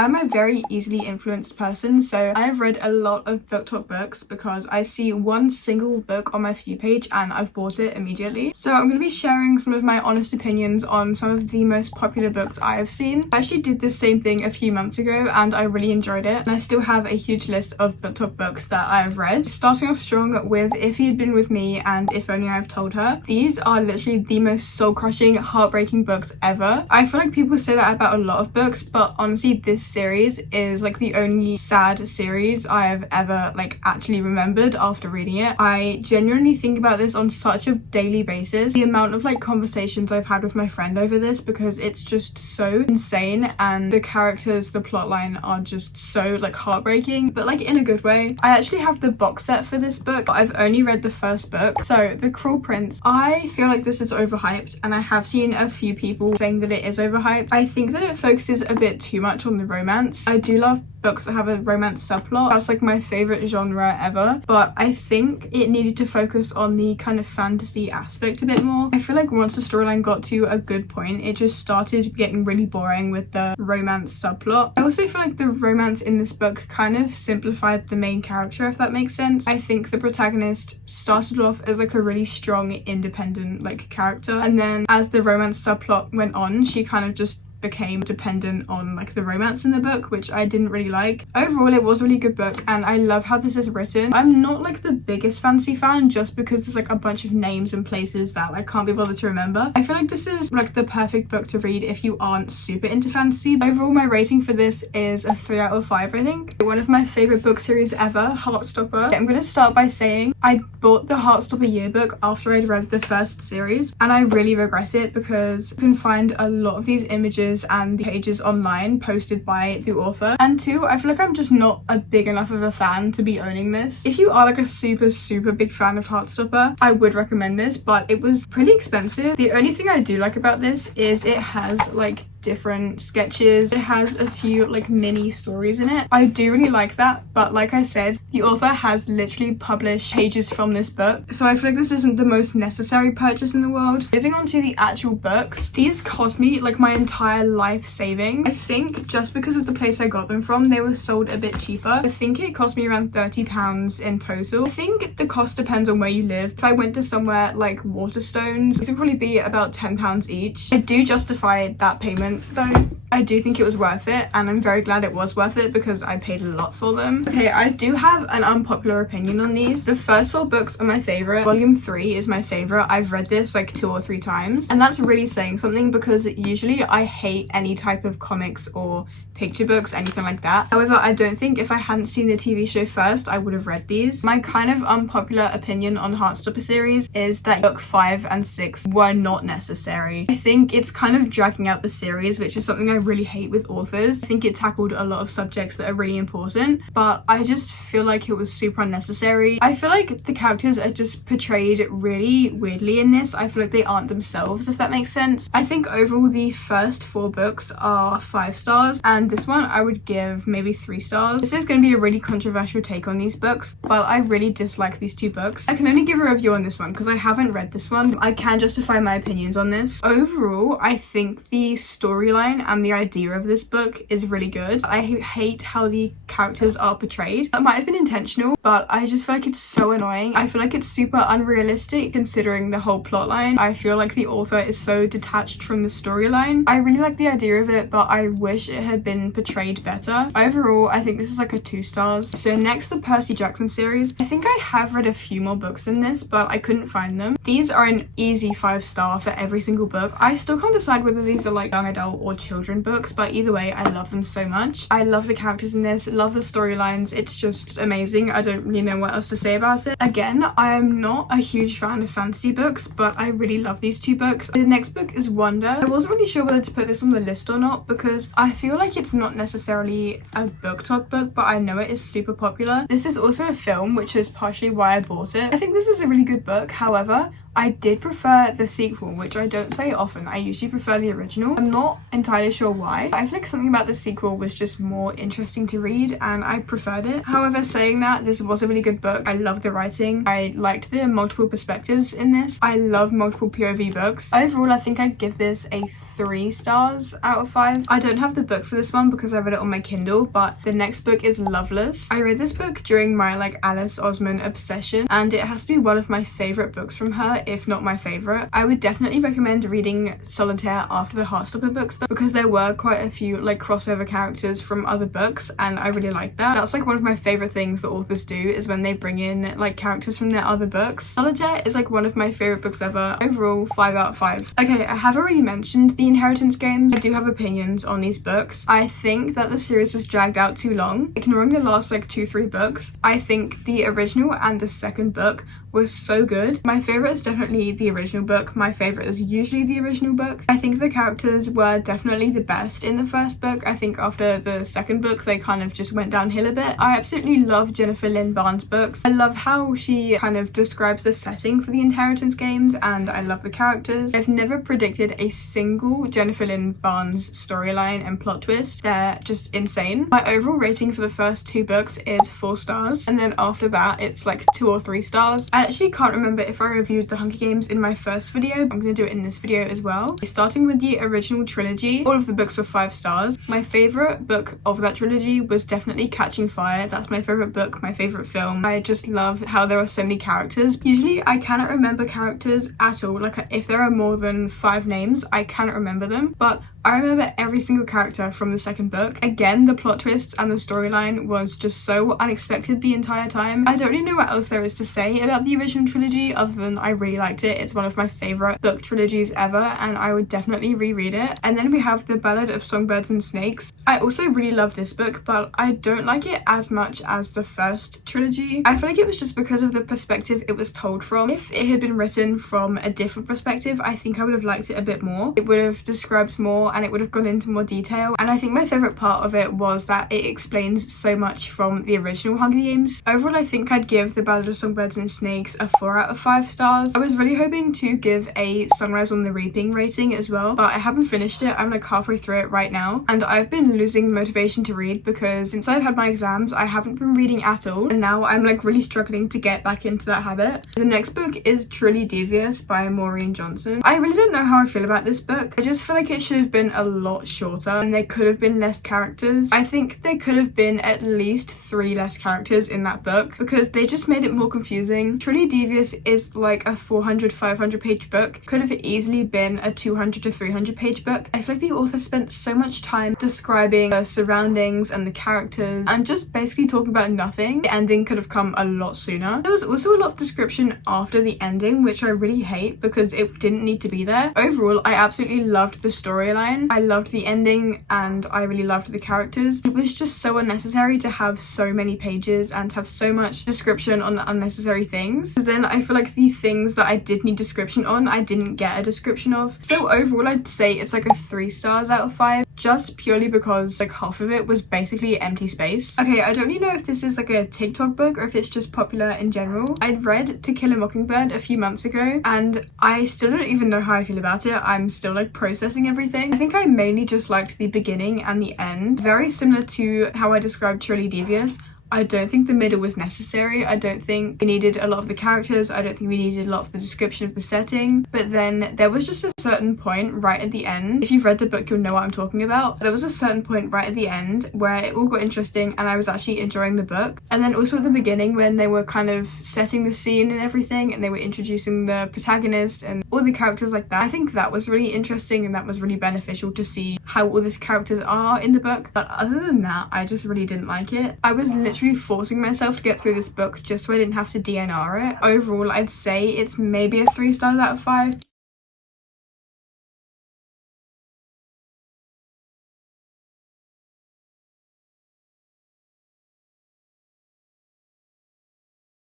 I'm a very easily influenced person, so I have read a lot of BookTok books because I see one single book on my For You page and I've bought it immediately. So I'm going to be sharing some of my honest opinions on some of the most popular books I have seen. I actually did the same thing a few months ago and I really enjoyed it, and I still have a huge list of BookTok books that I have read. Starting off strong with If He Had Been With Me and If Only I've Told Her. These are literally the most soul-crushing, heartbreaking books ever. I feel like people say that about a lot of books, but honestly this series is like the only sad series I have ever like actually remembered after reading it. I genuinely think about this on such a daily basis. The amount of like conversations I've had with my friend over this, because it's just so insane and the characters, the plotline are just so like heartbreaking, but like in a good way. I actually have the box set for this book, but I've only read the first book. So The Cruel Prince, I feel like this is overhyped, and I have seen a few people saying that it is overhyped. I think that it focuses a bit too much on the romance. I do love books that have a romance subplot. That's like my favorite genre ever, but I think it needed to focus on the kind of fantasy aspect a bit more. I feel like once the storyline got to a good point, it just started getting really boring with the romance subplot. I also feel like the romance in this book kind of simplified the main character, if that makes sense. I think the protagonist started off as like a really strong, independent like character, and then as the romance subplot went on, she kind of just became dependent on like the romance in the book, which I didn't really like. Overall, it was a really good book and I love how this is written. I'm not like the biggest fantasy fan just because there's like a bunch of names and places that I can't be bothered to remember. I feel like this is like the perfect book to read if you aren't super into fantasy. Overall, my rating for this is a 3 out of 5, I think. One of my favorite book series ever, Heartstopper. I'm going to start by saying I bought the Heartstopper yearbook after I'd read the first series, and I really regret it because you can find a lot of these images and the pages online posted by the author, and two, I feel like I'm just not a big enough of a fan to be owning this. If you are like a super big fan of Heartstopper, I would recommend this, but it was pretty expensive. The only thing I do like about this is it has like different sketches. It has a few like mini stories in it. I do really like that, but like I said, the author has literally published pages from this book, so I feel like this isn't the most necessary purchase in the world. Moving on to the actual books, these cost me like my entire life saving. I think just because of the place I got them from, they were sold a bit cheaper. I think it cost me around £30 in total. I think the cost depends on where you live. If I went to somewhere like Waterstones, this would probably be about £10 each. I do justify that payment though. I do think it was worth it, and I'm very glad it was worth it because I paid a lot for them. Okay, I do have an unpopular opinion on these. The first 4 books are my favorite. Volume 3 is my favorite. I've read this like 2 or 3 times, and that's really saying something because usually I hate any type of comics or picture books, anything like that. However, I don't think if I hadn't seen the TV show first, I would have read these. My kind of unpopular opinion on Heartstopper series is that book 5 and 6 were not necessary. I think it's kind of dragging out the series, which is something I really hate with authors. I think it tackled a lot of subjects that are really important, but I just feel like it was super unnecessary. I feel like the characters are just portrayed really weirdly in this. I feel like they aren't themselves, if that makes sense. I think overall the first 4 books are 5 stars, and this one I would give maybe 3 stars. This is going to be a really controversial take on these books, but I really dislike these 2 books. I can only give a review on this one because I haven't read this one. I can justify my opinions on this. Overall, I think the storyline and the idea of this book is really good. I hate how the characters are portrayed. That might have been intentional, but I just feel like it's so annoying. I feel like it's super unrealistic considering the whole plotline. I feel like the author is so detached from the storyline. I really like the idea of it, but I wish it had been portrayed better. Overall, I think this is like a 2 stars. So next, the Percy Jackson series. I think I have read a few more books in this, but I couldn't find them. These are an easy 5 star for every single book. I still can't decide whether these are like young adult or children books, but either way, I love them so much. I love the characters in this, love the storylines. It's just amazing. I don't really know what else to say about it. Again, I am not a huge fan of fantasy books, but I really love these 2 books. The next book is Wonder. I wasn't really sure whether to put this on the list or not because I feel like it's not necessarily a BookTok book, but I know it is super popular. This is also a film, which is partially why I bought it. I think this was a really good book. However, I did prefer the sequel, which I don't say often. I usually prefer the original. I'm not entirely sure why. I feel like something about the sequel was just more interesting to read and I preferred it. However, saying that, this was a really good book. I love the writing. I liked the multiple perspectives in this. I love multiple POV books. Overall, I think I'd give this a 3 stars out of 5. I don't have the book for this one because I read it on my Kindle, but the next book is Loveless. I read this book during my Alice Oseman obsession and it has to be one of my favorite books from her, if not my favorite. I would definitely recommend reading Solitaire after the Heartstopper books though, because there were quite a few crossover characters from other books and I really like that. That's one of my favorite things that authors do, is when they bring in characters from their other books. Solitaire is one of my favorite books ever. Overall, 5 out of 5. Okay, I have already mentioned the Inheritance Games. I do have opinions on these books. I think that the series was dragged out too long. Ignoring the last 2-3 books, I think the original and the second book was so good. My favorite is definitely the original book. My favorite is usually the original book. I think the characters were definitely the best in the first book. I think after the second book they kind of just went downhill a bit. I absolutely love Jennifer Lynn Barnes' books. I love how she kind of describes the setting for the Inheritance Games and I love the characters. I've never predicted a single Jennifer Lynn Barnes storyline and plot twist. They're just insane. My overall rating for the first 2 books is 4 stars and then after that it's 2 or 3 stars. I actually can't remember if I reviewed the Hunger Games in my first video. I'm going to do it in this video as well. Starting with the original trilogy, all of the books were 5 stars. My favourite book of that trilogy was definitely Catching Fire. That's my favourite book, my favourite film. I just love how there are so many characters. Usually I cannot remember characters at all. If there are more than 5 names, I cannot remember them. But I remember every single character from the second book. Again, the plot twists and the storyline was just so unexpected the entire time. I don't really know what else there is to say about the original trilogy other than I really liked it. It's one of my favourite book trilogies ever and I would definitely reread it. And then we have The Ballad of Songbirds and Snakes. I also really love this book, but I don't like it as much as the first trilogy. I feel like it was just because of the perspective it was told from. If it had been written from a different perspective, I think I would have liked it a bit more. It would have described more and it would have gone into more detail, and I think my favourite part of it was that it explains so much from the original Hunger Games. Overall, I think I'd give The Ballad of Songbirds and Snakes a 4 out of 5 stars. I was really hoping to give a Sunrise on the Reaping rating as well, but I haven't finished it. I'm halfway through it right now and I've been losing motivation to read because since I've had my exams I haven't been reading at all and now I'm really struggling to get back into that habit. The next book is Truly Devious by Maureen Johnson. I really don't know how I feel about this book. I just feel like it should have been a lot shorter and there could have been less characters. I think there could have been at least 3 less characters in that book because they just made it more confusing. Truly Devious is a 400-500 page book. Could have easily been a 200 to 300 page book. I feel like the author spent so much time describing the surroundings and the characters and just basically talking about nothing. The ending could have come a lot sooner. There was also a lot of description after the ending, which I really hate because it didn't need to be there. Overall, I absolutely loved the storyline. I loved the ending and I really loved the characters. It was just so unnecessary to have so many pages and have so much description on the unnecessary things. Because then I feel like the things that I did need description on, I didn't get a description of. So overall, I'd say it's a 3 stars out of 5, just purely because half of it was basically empty space. Okay, I don't really know if this is a TikTok book or if it's just popular in general. I'd read To Kill a Mockingbird a few months ago and I still don't even know how I feel about it. I'm still processing everything. I think I mainly just liked the beginning and the end. Very similar to how I described Truly Devious. I don't think the middle was necessary. I don't think we needed a lot of the characters. I don't think we needed a lot of the description of the setting. But then there was just a certain point right at the end. If you've read the book, you'll know what I'm talking about. There was a certain point right at the end where it all got interesting and I was actually enjoying the book. And then also at the beginning when they were kind of setting the scene and everything and they were introducing the protagonist and all the characters like that. I think that was really interesting and that was really beneficial to see how all the characters are in the book. But other than that, I just really didn't like it. I was literally forcing myself to get through this book just so I didn't have to DNR it. Overall, I'd say it's maybe a 3 stars out of 5.